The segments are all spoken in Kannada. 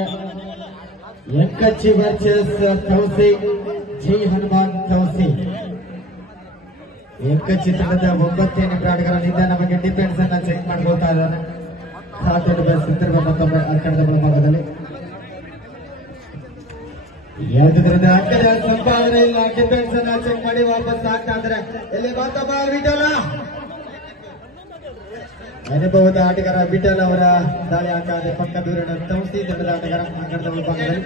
ಆಗಿದೆ. ಎಂಕಚ್ಚಿ ವರ್ಸಸ್ ತೌಸಿ, ಜೈ ಹನುಮಾನ್ ತೌಸಿ. ಎಂಕಚ್ಚಿ ತಂಡದ 9ನೇ ಆಟಗಾರ ನಿಧಾನ ಬಗ್ಗೆ ಡಿಫೆನ್ಸ್ ಅನ್ನ ಚೆಕ್ ಮಾಡ್ಕೊಳ್ತಾ ಇದ್ದಾನೆ. ಖಾತೆ ಸಂದರ್ಭ ಮತ್ತೊಮ್ಮೆ ಅಂಕಣದ ಭಾಗದಲ್ಲಿ ಯಾವುದರಿಂದ ಅಂಕದ ಸಂಪಾದನೆ ಇಲ್ಲ. ಡಿಫೆನ್ಸ್ ಅನ್ನ ಚೆಕ್ ಮಾಡಿ ವಾಪಸ್ ಆಗ್ತಾ ಇದ್ದಾರೆ. ಇಲ್ಲಿ ಮತ್ತೊಬ್ಬ ವಿಠಲ, ಅನುಭವದ ಆಟಗಾರ ವಿಠಲ್ ಅವರ ದಾಳಿ ಹಾಕಾದ ಪಕ್ಕ ದೂರಿನ ತೌಸಿ ತಂಡದ ಆಟಗಾರ ಅಂಕಣದ ಭಾಗದಲ್ಲಿ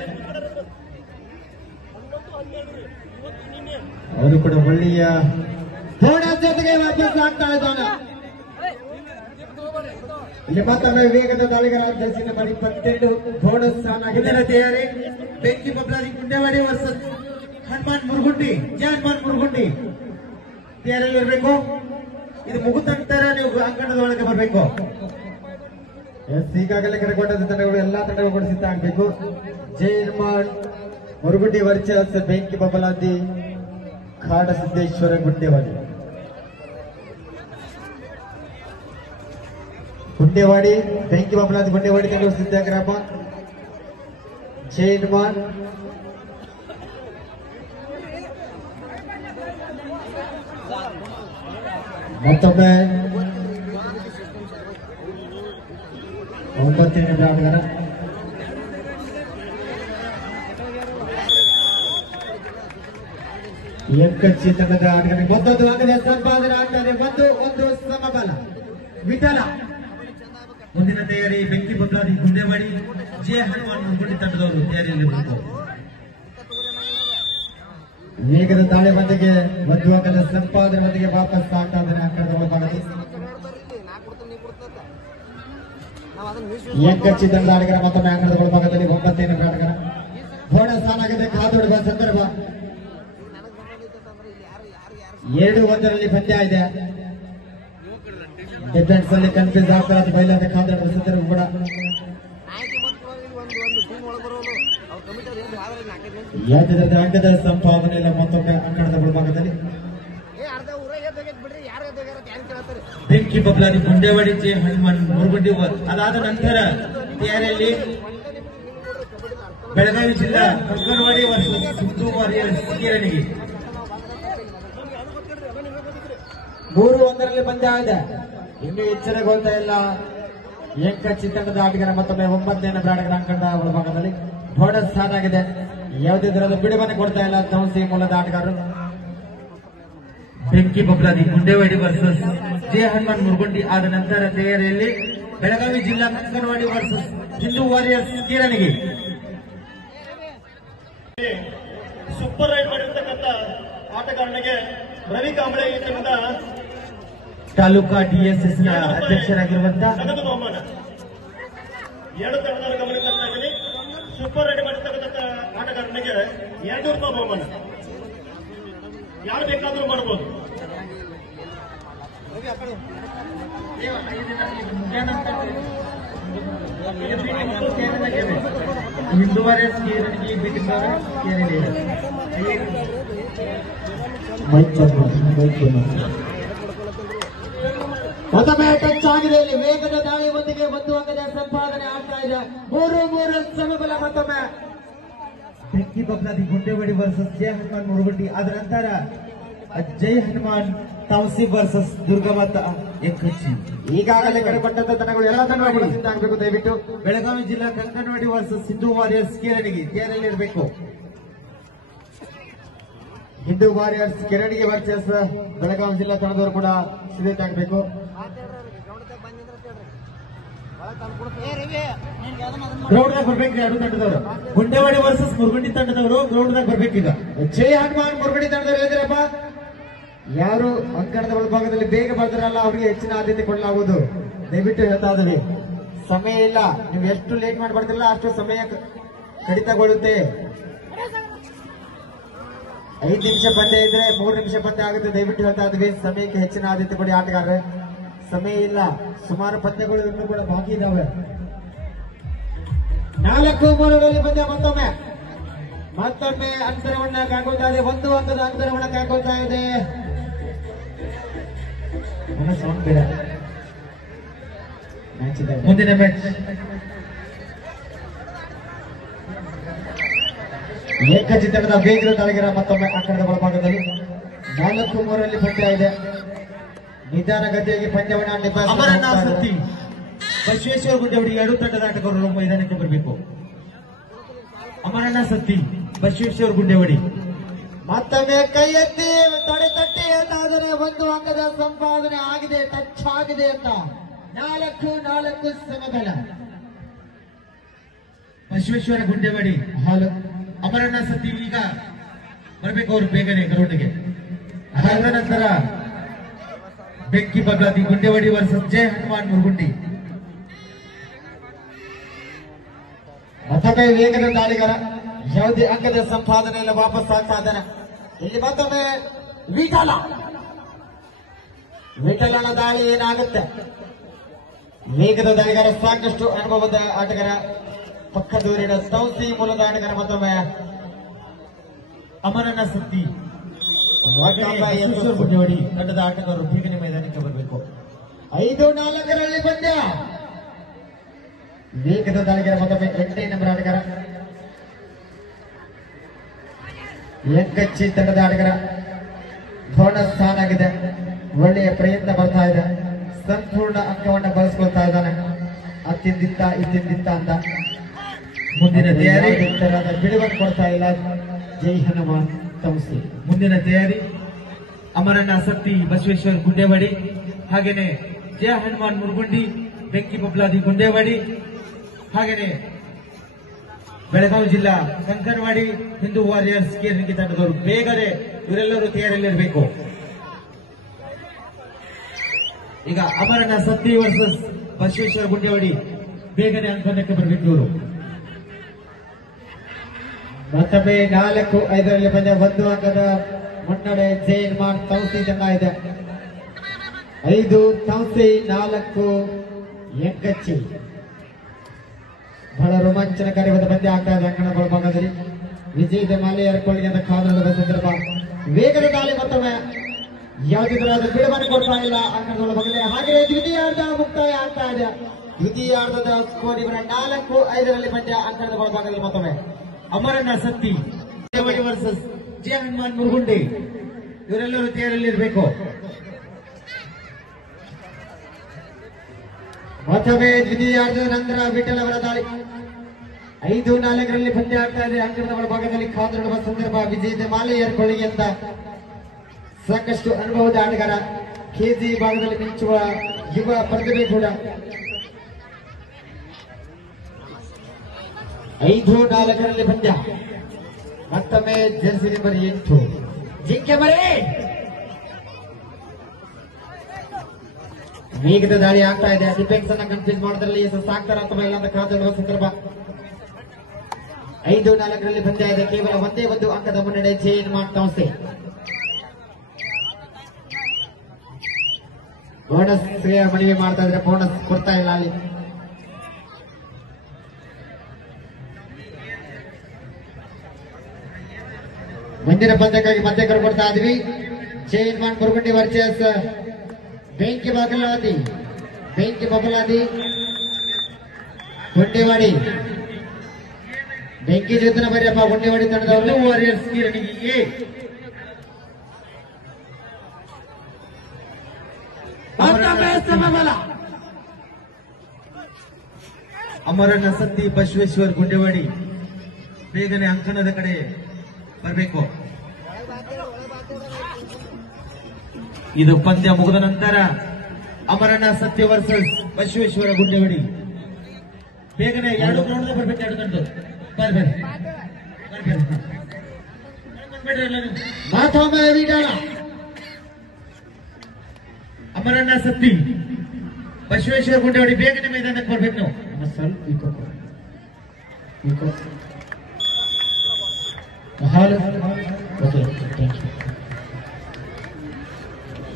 ಅವರು ಕೂಡ ಒಳ್ಳೆಯ ಬೋನಸ್ ಜೊತೆಗೆ ವಾಪಸ್ ಆಗ್ತಾ ಇದ್ದಾನೆ. ಇಲ್ಲಿ ಮತ್ತೊಮ್ಮೆ ವೇಗದ ದಾಳಿಗಾರ ಜರ್ಸಿ ನಂಬರ್ 22 ಬೋನಸ್ ರನ್ ಆಗಿದೆ. ತಯಾರಿ ಬೆಂಕಿ ಬಬ್ಲಾದಿ ಗುಂಡೇವಾಡಿ ವರ್ಸಸ್ ಹನುಮಾನ್ ಮುರುಗುಂಡಿ. ಜೈ ಹನುಮಾನ್ ಮುರುಗುಂಡಿ ತಯಾರಿಯಲ್ಲಿ ಇರಬೇಕು. ಇದು ಮುಗಿದ ನಂತರ ನೀವು ಅಂಕಣದ ಒಳಗೆ ಬರಬೇಕು. ಈಗಾಗಲೇ ಕರೆಗೊಂಡ ತಂಡಗಳು ಎಲ್ಲಾ ತಂಡಗಳು ಕೂಡ ಸಿದ್ಧ ಆಗಬೇಕು. ಜೈ ಹನುಮಾನ್ ಮುರುಗುಂಡಿ ವರ್ಸಸ್ ಬೆಂಕಿ ಬಬಲಾದಿ ಖಾಡ ಸಿದ್ದೇಶ್ವರ ಗುಂಡೇವಾಡಿ. ಗುಂಡೇವಾಡಿ ಬೆಂಕಿ ಬಬಲಾದಿ ಗುಂಡೇವಾಡಿ ತಂಡಗಳು ಸಿದ್ಧ ಆಗ್ರಪ್ಪ. ಜೈ ಹನುಮಾನ್ ಮತ್ತೊಮ್ಮೆ 9ನೇ ಆಟಗಾರ ಎಂಕಚ್ಚಿ ತಂಡದ ಆಟಗಾರ ಮತ್ತೊಂದು ಅಂಕದ ಸಂಪಾದನೆ ಆಗ್ತದೆ. ಒಂದು ಸಮಬಲ. ವಿಠಲ ಮುಂದಿನ ತಯಾರಿ ಬೆಂಕಿ ಬಬ್ಲಾದಿ ಗುಂಡೇವಾಡಿ, ಜೆ ಹನುಮಾನ್ ಮುರುಗುಂಡಿ ತಂಡದವರು ತಯಾರಿಯಲ್ಲಿ ಬಂತು. ವೇಗದ ದಾಳಿ ಬಂದಿಗೆ ಒಂದು ಅಂಕದ ಸಂಪಾದನೆ ಬಂದಿಗೆ ವಾಪಸ್ ಆಗ್ತಾ ಇದ್ದಾನೆ ಅಂಕಣದ ಭಾಗದಲ್ಲಿ. ಎಂಕಚ್ಚಿ ತಂಡದ ಆಟಗಾರ ಮತ್ತೊಮ್ಮೆ ಅಂಕಣದ ಭಾಗದಲ್ಲಿ 9ನೇ ಆಟಗಾರ. ಬೋನಸ್ ಸ್ಥಾನ ಆಗಿದೆ. ಕಾದೊಡುವ ಸಂದರ್ಭ 2-1 ಪಂದ್ಯ ಇದೆ. ಡಿಫೆನ್ಸ್ ಅಲ್ಲಿ ಕನ್ಫ್ಯೂಸ್ ಆಗ್ತಾ ಇದೆ. ಬಯಲಾದ ಕಾದೊಡುವ ಸಂದರ್ಭ ಕೂಡ ಯಾವುದೇ ಅಂಕದ ಸಂಪಾದನೆ ಇಲ್ಲ. ಮತ್ತೊಮ್ಮೆ ಅಂಕಣದ ಭಾಗದಲ್ಲಿ ಬೆಂಕಿ ಬಬ್ಲಾದಿ ಗುಂಡೇವಾಡಿ, ಜೆ ಹನುಮಾನ್ ಮುರುಗುಂಡಿ. ಅದಾದ ನಂತರ ತಯಾರಿಯಲ್ಲಿ ಬೆಳಗಾವಿ ಜಿಲ್ಲಾ ಅಂಗನವಾಡಿ ವರ್ಸಸ್ ಸಿಂಧು ವಾರಿಯರ್ಸ್ ಕಿರಣಗಿ. 3-1 ಪಂದ್ಯ ಇದೆ. ಇನ್ನೂ ಎಚ್ಚರಗೊಳ್ತಾ ಇಲ್ಲ ಎಂಕಚ್ಚಿ ತಂಡದ ಆಟಗಾರ. ಮತ್ತೊಮ್ಮೆ 9ನೇ ಆಟಗಾರ ಅಂಕಣದ ಭಾಗದಲ್ಲಿ ಬೋನಸ್ ಸ್ಥಾನ ಆಗಿದೆ. ಯಾವುದೇ ತರಹದ ಬಿಡುಗಡೆ ಕೊಡ್ತಾ ಇಲ್ಲ ತೌಸಿ ಮೂಲದ ಆಟಗಾರರು. ಬೆಂಕಿ ಬಬ್ಲಾದಿ ಗುಂಡೇವಾಡಿ ವರ್ಸಸ್ ಜೆ ಹನುಮಾನ್ ಮುರುಗುಂಡಿ. ಆದ ನಂತರ ತಯಾರಿಯಲ್ಲಿ ಬೆಳಗಾವಿ ಜಿಲ್ಲಾ anganwadi versus Hindu warriors Kiranagi. Super raid ಮಾಡಿರ್ತಕ್ಕಂಥ ಆಟಗಾರನಿಗೆ ರವಿ ಕಾಂಬಳೆ ಈ ತಂಡದ ತಾಲೂಕಾ ಡಿಎಸ್ಎಸ್ ನ ಅಧ್ಯಕ್ಷರಾಗಿರುವಂತಹ ನಗದು ಬಹುಮಾನ 2 ತಂಡದವರ ಗಮನ ತರ್ತಾ ಇದ್ದೀನಿ. ಸೂಪರ್ ರೈಡ್ ಮಾಡಿರ್ತಕ್ಕಂಥ ಆಟಗಾರನಿಗೆ 200 ರೂಪಾಯಿ ಬಹುಮಾನ. ಯಾರು ಬೇಕಾದ್ರೂ ಮಾಡಬಹುದು. ಹಿಂದೂ ವಾರಿಯರ್ಸ್ ಕಿರಣಗಿ ಮತ್ತೊಮ್ಮೆ ಟಚ್ ಆಗಿದೆ. ಇಲ್ಲಿ ವೇಗದ ದಾಳಿ ಒಂದಿಗೆ 1 ಅಂಕದ ಸಂಪಾದನೆ ಆಗ್ತಾ ಇದೆ. 3-3 ಸಮಬಲ. ಮತ್ತೊಮ್ಮೆ ಬೆಂಕಿ ಬಬ್ಲಾದಿ ಗುಂಡೇವಾಡಿ ವರ್ಸಸ್ ಜೈ ಹನುಮಾನ್ ಮುರುಗುಂಡಿ. ಅದರ ನಂತರ ಜೈ ಹನುಮಾನ್ ತೌಸಿ ವರ್ಸಸ್ ದುರ್ಗಮತ ಎಂಕಚ್ಚಿ. ಈಗಾಗಲೇ ಕರೆಗೊಂಡಂತ ತಂಡಗಳು ಎಲ್ಲ ತಂಡಗಳು ಸಿದ್ಧ ಆಗಬೇಕು. ದಯವಿಟ್ಟು ಬೆಳಗಾವಿ ಜಿಲ್ಲಾ ಅಂಗನವಾಡಿ ವರ್ಸಸ್ ಹಿಂದೂ ವಾರಿಯರ್ಸ್ ಕಿರಣಗಿ ತಯಾರಿಯಲ್ಲಿ ಇರಬೇಕು. ಹಿಂದೂ ವಾರಿಯರ್ಸ್ ಕಿರಣಗಿ ವರ್ಸಸ್ ಬೆಳಗಾವಿ ಜಿಲ್ಲಾ ತಂಡದವರು ಕೂಡ ಸಿದ್ಧತೆ ಆಗಬೇಕು. ಗ್ರೌಂಡ್ ದಾಗ ಬರ್ಬೇಕು. 2 ತಂಡದವರು ಗುಂಡೇವಾಡಿ ವರ್ಸಸ್ ಮುರುಗುಂಡಿ ತಂಡದವರು ಗ್ರೌಂಡ್ ದಾಗ ಬರ್ಬೇಕೀಗ. ಜೈ ಹನುಮಾನ್ ಮುರುಗುಂಡಿ ತಂಡದವರು ಹೇಳಿದ್ರಪ್ಪ, ಯಾರು ಅಂಕಣದ ಒಳಭಾಗದಲ್ಲಿ ಬೇಗ ಬರ್ತಾರಲ್ಲ ಅವರಿಗೆ ಹೆಚ್ಚಿನ ಆದ್ಯತೆ ಕೊಡಲಾಗುವುದು. ದಯವಿಟ್ಟು ಹೇಳ್ತಾ ಇದ್ದೀವಿ, ಸಮಯ ಇಲ್ಲ. ನೀವು ಎಷ್ಟು ಲೇಟ್ ಮಾಡ್ಬಾರ್ದಿಲ್ಲ ಅಷ್ಟು ಸಮಯ ಕಡಿತಗೊಳ್ಳುತ್ತೆ. 5 ನಿಮಿಷ ಪಂದ್ಯ ಇದ್ರೆ 3 ನಿಮಿಷ ಪಂದ್ಯ ಆಗುತ್ತೆ. ದಯವಿಟ್ಟು ಹೇಳ್ತಾ ಇದ್ದೀವಿ, ಸಮಯಕ್ಕೆ ಹೆಚ್ಚಿನ ಆದ್ಯತೆ ಕೊಡಿ ಆಟಗಾರರೇ. ಸಮಯ ಇಲ್ಲ, ಸುಮಾರು ಪಂದ್ಯಗಳು ಇನ್ನೂ ಕೂಡ ಬಾಕಿ ಇದಾವೆ. 4-3 ಪಂದ್ಯ. ಮತ್ತೊಮ್ಮೆ ಅಂತರವನ್ನ ಕಾಯ್ಕೊಳ್ತಾ ಇದೆ. 1 ಅಂಕದ ಅಂತರವನ್ನ ಕಾಯ್ಕೊಳ್ತಾ ಇದೆ. ಮುಂದಿನ ಮ್ಯಾಚ್ ಏಕಚಿತ್ರದ ವೇಗದ ದಾಳಿಗರ ಮತ್ತೊಮ್ಮೆ ಆಟದ ಒಳಭಾಗದಲ್ಲಿ 4-3 ಪಂದ್ಯ ಇದೆ. ನಿಧಾನಗತಿಯಾಗಿ ಪಂದ್ಯವನ್ನು ಅಮರನಾಸಕ್ತಿ ಬಸವೇಶ್ವರ ಗುಡ್ಡವಡಿ ಎರಡು ತಂಡದ ಆಟಗಾರರು ಮೈದಾನಕ್ಕೆ ಬರಬೇಕು. ಅಮರನಾಸಕ್ತಿ ಬಸವೇಶ್ವರ ಗುಡ್ಡವಡಿ ಮತ್ತೊಮ್ಮೆ ಕೈ ಎತ್ತಿ ತಡೆ ತಟ್ಟಿ ಅಂತಾದರೆ ಒಂದು ಅಂಕದ ಸಂಪಾದನೆ ಆಗಿದೆ, ಟಚ್ ಆಗಿದೆ ಅಂತ 4-4 ಸಮಬಲ. ಬಸವೇಶ್ವರ ಗುಡ್ಡವಡಿ ಹಾಲು ಅಮರನಾಸಕ್ತಿ ಈಗ ಬರಬೇಕು ಅವರು ಬೇಗನೆ ಗ್ರೌಂಡ್ಗೆ. ಅದಾದ ನಂತರ ಬೆಂಕಿ ಬಗ್ಲಾದಿ ಗುಂಡೆವಾಡಿ ವರ್ಸಸ್ ಜಯ ಹನುಮಾನ್ ಮುರುಗುಂಡಿ. ಮತ್ತೊಮ್ಮೆ ವೇಗದ ದಾಳಿಗರ ಯಾವುದೇ ಅಂಕದ ಸಂಪಾದನೆ ಇಲ್ಲ, ವಾಪಸ್ ಆಗ್ತಾ ಇದ್ದಾನೆ. ಇಲ್ಲಿ ಮತ್ತೊಮ್ಮೆ ವಿಠಲನ ದಾಳಿ ಏನಾಗುತ್ತೆ? ವೇಗದ ದಾಳಿಗರ ಸಾಕಷ್ಟು ಅನುಭವದ ಆಟಗಾರ, ಪಕ್ಕದೂರಿನ ಸೌಸಿ ಮೂಲದ ಆಟಗಾರ. ಮತ್ತೊಮ್ಮೆ ಅಮರನಾಸಕ್ತಿ ಬಸವೇಶ್ವರ ಗುಡ್ಡವಾಡಿ ತಂಡದ ಆಟಗಾರರು ಬೇಗನೆ ಮೈದಾನಕ್ಕೆ ಬರಬೇಕು. 5-4 ಪಂದ್ಯ. ವೇಗದ ದಾಳಿಗರ ಮತ್ತೊಮ್ಮೆ 8ನೇ ನಂಬರ್ ಆಟಗಾರ ಎಂಕಚ್ಚಿ ತಂಡದ ಆಟಗಾರ. ಬೋನಸ್ ಸ್ಥಾನ ಆಗಿದೆ, ಒಳ್ಳೆಯ ಪ್ರಯತ್ನ ಬರ್ತಾ ಇದೆ, ಸಂಪೂರ್ಣ ಅಂಕವನ್ನು ಬಳಸ್ಕೊಳ್ತಾ ಇದ್ದಾನೆ. ಅತ್ತಿಂದಿತ್ತ ಇತ್ತಿಂದಿತ್ತ ಅಂತ ಮುಂದಿನ ತಯಾರಿ ತರಹದ ಬಿಡುವನ್ನು ಕೊಡ್ತಾ ಇಲ್ಲ ಜೈ ಹನುಮಾನ್ ಸಂಸ್ಥೆ. ಮುಂದಿನ ತಯಾರಿ ಅಮರನಾಸಕ್ತಿ ಬಸವೇಶ್ವರ ಗುಂಡೇವಾಡಿ, ಹಾಗೇನೆ ಜಯ ಹನುಮಾನ್ ಮುರುಗುಂಡಿ, ಬೆಂಕಿ ಬಬ್ಲಾದಿ ಗುಂಡೇವಾಡಿ, ಹಾಗೇನೆ ಬೆಳಗಾವಿ ಜಿಲ್ಲಾ ಕಂಕನವಾಡಿ ಹಿಂದೂ ವಾರಿಯರ್ಸ್ ಕೇರಳಿಗೆ ತಂಡದವರು ಬೇಗನೆ ಇವರೆಲ್ಲರೂ ತಯಾರಿಯಲ್ಲಿರಬೇಕು. ಈಗ ಅಮರನಾಸಕ್ತಿ ವರ್ಸಸ್ ಬಸವೇಶ್ವರ ಗುಂಡೇವಾಡಿ ಬೇಗನೆ ಅಂಕಣಕ್ಕೆ ಬರಬೇಕು ಇವರು. ಮತ್ತೊಮ್ಮೆ 4-5 ಪಂದ್ಯ, 1 ಅಂಕದ ಮುನ್ನಡೆ ಜೈ ಹನುಮಾನ್ ಸಂಸ್ಥೆ ತಂಡ ಇದೆ. 5 ಸಂಸ್ಥೆ, 4 ಎಂಕಚ್ಚಿ. ಬಹಳ ರೋಮಾಂಚನಕಾರಿಯಾದ ಪಂದ್ಯ ಆಗ್ತಾ ಇದೆ ಅಂಕಣ ಒಳಭಾಗದಲ್ಲಿ. ವಿಜಯದ ಮಾಲೆ ಏರ್ಕೊಳ್ಳಿ ಅಂತ ಕಾದುಕೊಳ್ಳುವ ಸಂದರ್ಭ. ವೇಗದ ದಾಳಿ ಮತ್ತೊಮ್ಮೆ ಯಾವುದೇ ತರಹದ ಬಿಡುವನ್ನು ಕೊಡ್ತಾ ಇಲ್ಲ ಅಂಕಣದ ಒಳಭಾಗದಲ್ಲಿ. ಹಾಗೆಯೇ ದ್ವಿತೀಯಾರ್ಧ ಮುಕ್ತಾಯ ಆಗ್ತಾ ಇದೆ. ದ್ವಿತೀಯಾರ್ಧದ ಸ್ಕೋರ್ ಇವರ 4-5 ಪಂದ್ಯ ಅಂಕಣದ ಒಳಭಾಗದಲ್ಲಿ. ಮತ್ತೊಮ್ಮೆ ಅಮರನಾಸಕ್ತಿ ವರ್ಸಸ್ ಜಯ ಹನುಮಾನ್ ಮುರುಗುಂಡಿ ಇವರೆಲ್ಲರೂ ತಯಾರಿಯಲ್ಲಿರಬೇಕು. ಮತ್ತೊಮ್ಮೆ ದ್ವಿತೀಯಾರ್ಧದ ನಂತರ ವಿಠಲ್ ಅವರ ದಾಳಿ. 5-4 ಪಂದ್ಯ ಆಗ್ತಾ ಇದೆ ಅಂಕಣದ ಒಳಭಾಗದಲ್ಲಿ. ಕಾದುಕೊಳ್ಳುವ ಸಂದರ್ಭ. ವಿಜಯದ ಮಾಲೆ ಏರ್ಕೊಳ್ಳಿ ಅಂತ ಸಾಕಷ್ಟು ಅನುಭವದ ಆಟಗಾರ, ಕೆಜಿ ಭಾಗದಲ್ಲಿ ಮಿಂಚುವ ಯುವ ಪ್ರತಿಭೆ ಕೂಡ. 5-4 ಪಂದ್ಯ. ಮತ್ತೊಮ್ಮೆ ಜರ್ಸಿ ನಂಬರ್ 8 ಜಿಂಕೆ ಮರಿ. ವೇಗದ ದಾಳಿ ಆಗ್ತಾ ಇದೆ. ಡಿಫೆನ್ಸ್ ಅನ್ನ ಕನ್ಫ್ಯೂಸ್ ಮಾಡೋದ್ರಲ್ಲಿ ಸಾಕ್ತಾರ ಅಥವಾ ಇಲ್ಲ ಅಂತ ಕಾದುಕೊಳ್ಳುವ ಸಂದರ್ಭ. 5-4 ಪಂದ್ಯ ಇದೆ. ಕೇವಲ ಒಂದೇ ಒಂದು ಅಂಕದ ಮುನ್ನಡೆ ಜೈ ಹನುಮಾನ್ ಸಂಸ್ಥೆ. ಬೋನಸ್ ಮನವಿ ಮಾಡ್ತಾ ಇದ್ರೆ ಬೋನಸ್ ಕೊಡ್ತಾ ಇಲ್ಲ ಅಲ್ಲಿ. ಮುಂದಿನ ಪಂದ್ಯಕ್ಕಾಗಿ ಮತ್ತೆ ಕರ್ಕೊಡ್ತಾ ಇದ್ವಿ. ಜೈ ಹನುಮಾನ್ ಮುರುಗುಂಡಿ ವರ್ಸಸ್ ಬೆಂಕಿ ಬಬಲಾದಿ ಗುಂಡೇವಾಡಿ. ಬೆಂಕಿ ಜೊತೆ ಬರೀಪ್ಪ ಗುಂಡೇವಾಡಿ ತಂಡದವರು. ವಾರಿಯರ್ಸ್ ಕಿರಣಿಗೆ ಅಮರನಾಸಕ್ತಿ ಬಸವೇಶ್ವರ ಗುಂಡೇವಾಡಿ ಬೇಗನೆ ಅಂಕಣದ ಕಡೆ ಬರಬೇಕು. ಇದು ಪಂದ್ಯ ಮುಗಿದ ನಂತರ ಅಮರನಾಸಕ್ತಿ ವರ್ಸಸ್ ಬಸವೇಶ್ವರ ಗುಂಡೇವಾಡಿ ಬೇಗನೆ 2 ಗ್ರೌಂಡ್ ಬರ್ಬೇಕು. 2 ತಂಡ ಮತ್ತೊಮ್ಮೆ ವಿಠಲ. ಅಮರನಾಸಕ್ತಿ ಬಸವೇಶ್ವರ ಗುಂಡೇವಾಡಿ ಬೇಗನೆ ಮೈದಾನಕ್ಕೆ ಬರ್ಬೇಕು. ನಾವು ಸ್ವಲ್ಪ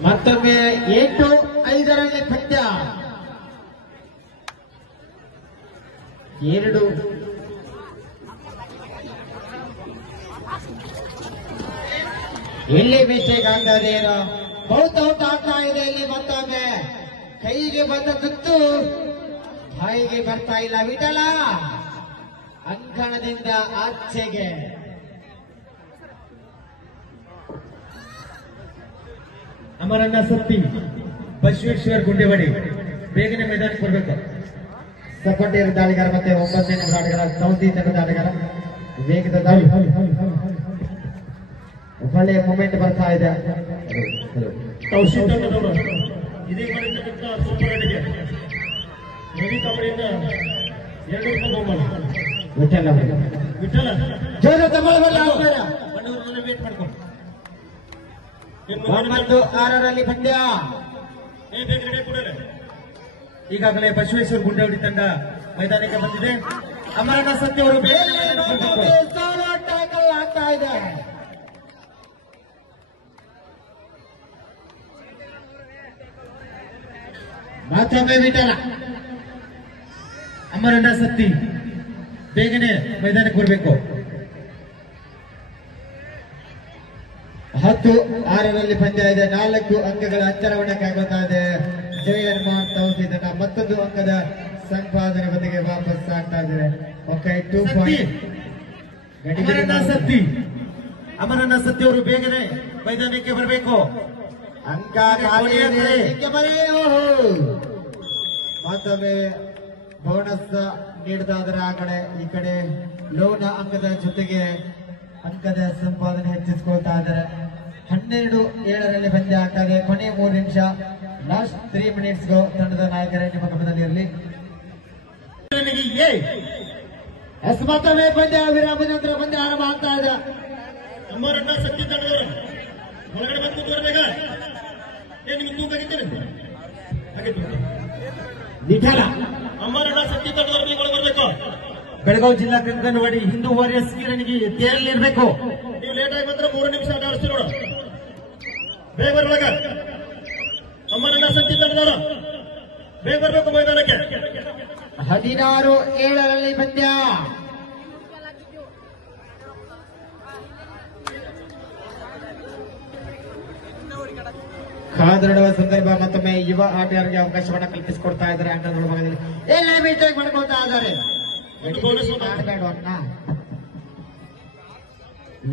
ಮತ್ತೊಮ್ಮೆ 8-5 ಪಂದ್ಯ. 2 ಎಲ್ಲಿ ಮಿಸ್ಟೇಕ್ ಆಗ್ತಾ ಇದೆ ಏನೋ. ಬಹುತ ಆಗ್ತಾ ಇದೆ ಇಲ್ಲಿ. ಮತ್ತೊಮ್ಮೆ ಕೈಗೆ ಬಂದ ತುತ್ತು ಬಾಯಿಗೆ ಬರ್ತಾ ಇಲ್ಲ. ವಿಠಲ ಅಂಕಣದಿಂದ ಆಚೆಗೆ. ಅಮರಣ್ಣ ಸತ್ತಿ ಬಸವೇಶ್ವರ್ ಗುಂಡೇವಾಡಿ ಬೇಗನೆ ಮೈದಾನಕ್ಕೆ ಬರಬೇಕು. ಸೆಕೆಂಡ್ ದಾಳಿಗಾರ ಮತ್ತೆ 9ನೇ ನಂಬರ್ ಆಟಗಾರ ಸೌದಿ ತಂಡದ ಆಟಗಾರ ವೇಗದ ದಾಳಿ. ಒಳ್ಳೆಯ ಮೂಮೆಂಟ್ ಬರ್ತಾ ಇದೆ. ತೌಶಿ ತಂಡದವರು ಇದೀಗ ಮಾಡಿರ್ತಕ್ಕಂಥ ಸೂಪರ್ ರೈಡ್ಗೆ ರವಿ ಕಬಡಿಯಿಂದ 2 ಬಹುಮಾನ. ವಿಠಲ ಜೋರ ವೇಟ್ ಮಾಡ್ಕೊ. 9-6ರಲ್ಲಿ ಪಂದ್ಯ ಈಗಾಗಲೇ ಬಸವೇಶ್ವರ ಗುಂಡೇವಾಡಿ ತಂಡ ಮೈದಾನಕ್ಕೆ ಬಂದಿದೆ. ಅಮರಣ್ಣ ಸತ್ಯ ಅವರು ಟ್ಯಾಕಲ್ ಆಗ್ತಾ ಇದೆ. ಮತ್ತೊಮ್ಮೆ ವಿಠಲ ಅಮರಣ್ಣ ಸತ್ತಿ ಬೇಗನೆ ಮೈದಾನಕ್ಕೆ ಬರಬೇಕು. 10-6ರಲ್ಲಿ ಪಂದ್ಯ ಇದೆ. 4 ಅಂಕಗಳ ಅಂತರವನ್ನು ಕಾಯ್ಕೊಳ್ತಾ ಇದೆ ಜಯ ಹನುಮಾನ್ ತೌಸಿ ತಂಡ. ಮತ್ತೊಂದು ಅಂಕದ ಸಂಪಾದನೆ ಬದಿಗೆ ವಾಪಸ್ ಆಗ್ತಾ ಇದ್ದಾರೆ. Okay, 2 point. ಅಮರಣ್ಣ ಸತ್ತಿ ಅವರು ಬೇಗನೆ ಮೈದಾನಕ್ಕೆ ಬರಬೇಕು. ಅಂಕ ಮತ್ತೊಮ್ಮೆ ಬೋನಸ್ ನೀಡಿದಾದರೆ ಆ ಕಡೆ ಈ ಕಡೆ ಲೋನ ಅಂಕದ ಜೊತೆಗೆ ಅಂಕದ ಸಂಪಾದನೆ ಹೆಚ್ಚಿಸಿಕೊಳ್ತಾ ಇದ್ದಾರೆ. 12-7ರಲ್ಲಿ ಪಂದ್ಯ ಆಗ್ತದೆ. ಕೊನೆ 3 ನಿಮಿಷ, ಲಾಸ್ಟ್ 3 ಮಿನಿಟ್ಸ್ಗೂ ತಂಡದ ನಾಯಕರೇ ನಿಮ್ಮ ಗಮನದಲ್ಲಿ ಇರಲಿ. ಮತ್ತೊಮ್ಮೆ ಪಂದ್ಯ ವಿರಾಮದ ನಂತರ ಪಂದ್ಯ ಆರಂಭ ಆಗ್ತಾ ಇದೆ. ಅಮರಣ್ಣ ಸತ್ತಿ ತಂಡದವರು ಹೊರಗಡೆ ಬಂದು ಕೂತ್ಕೊಳ್ಬೇಕ. ನಿಮ್ಗೆ ತೂಕಾಗಿದ್ದೇನೆ ವಿಠಲ ಅಮರಣ್ಣ ಸತ್ತಿ ತಂಡದವರು ನೀವು ಬರಬೇಕು. ಬೆಳಗಾವಿ ಜಿಲ್ಲಾ ಅಂಗನವಾಡಿ ಹಿಂದೂ ವಾರಿಯರ್ಸ್ ಕಿರಣಿಗೆ ತೇರಲಿರಬೇಕು. ನೀವು ಲೇಟ್ ಆಗಿ ಬಂದ್ರೆ 3 ನಿಮಿಷ ಆಡಿಸ್ತೀವಿ ನೋಡು. ಬೇಗ ಬರ್ಬೇಕ. ಅಮರಣ್ಣ ಸತ್ತಿ ತಂಡದವರು ಬೇಗ ಬರ್ಬೇಕು ಮೈದಾನಕ್ಕೆ. 16-7ರಲ್ಲಿ ಪಂದ್ಯ. ಕಾದಡುವ ಸಂದರ್ಭ. ಮತ್ತೊಮ್ಮೆ ಯುವ ಆಟಗಾರರಿಗೆ ಅವಕಾಶವನ್ನು ಕಲ್ಪಿಸಿಕೊಡ್ತಾ ಇದ್ದಾರೆ. ಅಂಕಗಳ ಭಾಗದಲ್ಲಿ ಎಲ್ಲ ಮಿಸ್ಟೇಕ್ ಮಾಡ್ಕೊಳ್ತಾ ಇದ್ದಾರೆ.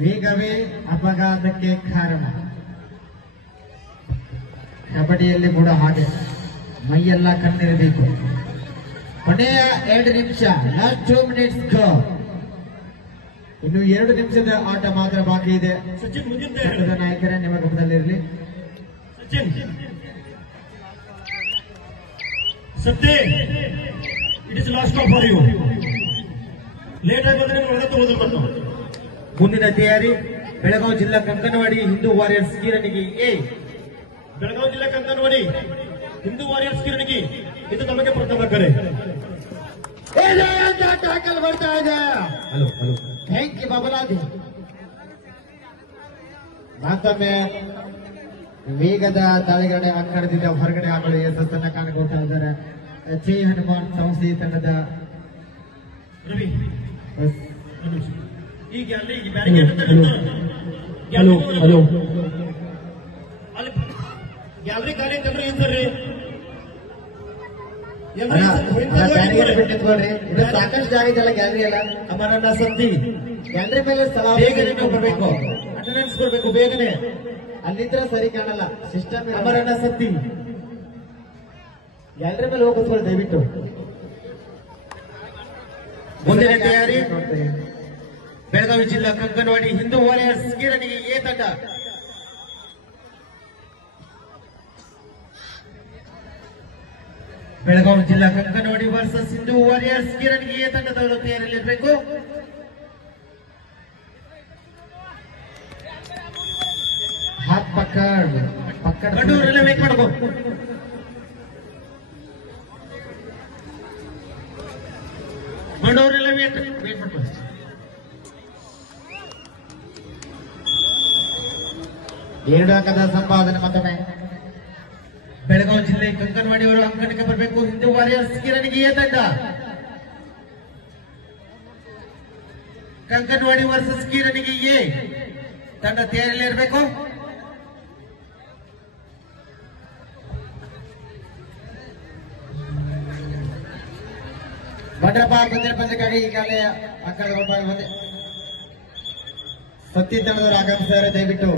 ವೇಗವೇ ಅಪಘಾತಕ್ಕೆ ಕಾರಣ. ಕಬಡ್ಡಿಯಲ್ಲಿ ಕೂಡ ಹಾಗೆ ಮೈಯೆಲ್ಲ ಕಣ್ಣಿರಬೇಕು. ಕೊನೆಯ 2 ನಿಮಿಷ, ಲಾಸ್ಟ್ 2 ಮಿನಿಟ್ಸ್ ಗೋ. ಇನ್ನು 2 ನಿಮಿಷದ ಆಟ ಮಾತ್ರ ಬಾಕಿ ಇದೆ. ಸಚಿನ್ ಮುಂದಿನ ತಂಡದ ನಾಯಕರೇ ನಿಮ್ಮ ಗಮನದಲ್ಲಿರಲಿ. Sachin Satya, it is last call for you. Late ಆಗಿ ಬಂದ್ರೆ ನೀವು ಒಳಗೆ ಹೋದ್ರೆ ಬಂದು ಮುಂದಿನ ತಯಾರಿ ಬೆಳಗಾವಿ ಜಿಲ್ಲಾ ಅಂಗನವಾಡಿ ಹಿಂದೂ ವಾರಿಯರ್ಸ್ ಕಿರಣಿಗೆ ಎ. ಬೆಳಗಾವಿ ಜಿಲ್ಲಾ ಅಂಗನವಾಡಿ ಹಿಂದೂ ವಾರಿಯರ್ಸ್ ಕಿರಣಿಗೆ ಇದು ನಮಗೆ ಪ್ರಥಮ ಕರೆ. ಟ್ಯಾಕಲ್ ಬರ್ತಾ ಇದೆ. ಹಲೋ ಥ್ಯಾಂಕ್ ಯು ಬಾಬುಲಾದಿ. ಮತ್ತೊಮ್ಮೆ ವೇಗದ ದಾಳಿಗಡೆ ಅಂಕಣದಿಂದ ಹೊರಗಡೆ ಹಾಕಲು ಯಶಸ್ಸನ್ನ ಕಾಣಿಕೊಳ್ತಾ ಇದ್ದಾರೆ ಜಯ ಹನುಮಾನ್ ಸಂಸ್ಥೆ ತಂಡದ ರವಿ. ಈಗ ಅಲ್ಲಿ ಗ್ಯಾಲರಿ ಖಾಲಿ ಅಂತಂದ್ರೆ ಏನ್ ಸರ್? ಬಿಟ್ಟಿದ್ರಿ ಸಾಕಷ್ಟು ಜಾಗ ಇದೆಲ್ಲ ಗ್ಯಾಲರಿ ಎಲ್ಲ. ಅಮರಣ್ಣ ಸತ್ತಿ ಗ್ಯಾಲರಿ ಮೇಲೆ ಬೇಗನೆ ಬರಬೇಕು. ಅಟೆಂಡೆನ್ಸ್ ಕೊಡ್ಬೇಕು ಬೇಗನೆ. ಅಲ್ಲಿದ್ರೆ ಸರಿ ಕಾಣಲ್ಲ ಸಿಸ್ಟಮ್. ಅಮರಣ್ಣ ಸತ್ತಿ ಗ್ಯಾಲರಿ ಮೇಲೆ ಹೋಗೋದು ದಯವಿಟ್ಟು. ಮುಂದಿನ ತಯಾರಿ ಬೆಳಗಾವಿ ಜಿಲ್ಲಾ ಅಂಗನವಾಡಿ ಹಿಂದೂ ವಾರಿಯರ್ಸ್ ಕಿರಣಿಗೆ ಎ ತಂಡ. ಬೆಳಗಾವಿ ಜಿಲ್ಲಾ anganwadi versus Hindu warriors Kiranige A ತಂಡದವರು ತಯಾರಿಯಲ್ಲಿರಬೇಕು. ಹಾತ್ ಪಕ್ಕಡ ವೇಟ್ ಮಾಡ್ಕೋ. ಮಂಡೂರೆಲ್ಲ ವೇಟ್ ಮಾಡ್ಕೋ. ಎರಡು ಅಂಕದ ಸಂಪಾದನೆ. ಮತ್ತೊಮ್ಮೆ ಬೆಳಗಾವಿ ಜಿಲ್ಲೆ ಅಂಗನವಾಡಿಯವರು ಅಂಕಣಕ್ಕೆ ಬರಬೇಕು. ಹಿಂದೂ ವಾರಿಯರ್ಸ್ ಕಿರಣಿಗೆ ಎ ತಂಡ. ಅಂಗನವಾಡಿ ವರ್ಸಸ್ ಕಿರಣಿಗೆ ಎ ತಂಡ ತಯಾರಿಯಲ್ಲಿರಬೇಕು. ಭದ್ರಪ್ಪ ಪಂದ್ಯಕ್ಕಾಗಿ ಈಗಾಗಲೇ ಅಂಕಣ ಬಂದೆ. ಸತ್ತಿ ತಂಡದವರು ಆಗಮಿಸಿದ್ದಾರೆ. ದಯವಿಟ್ಟು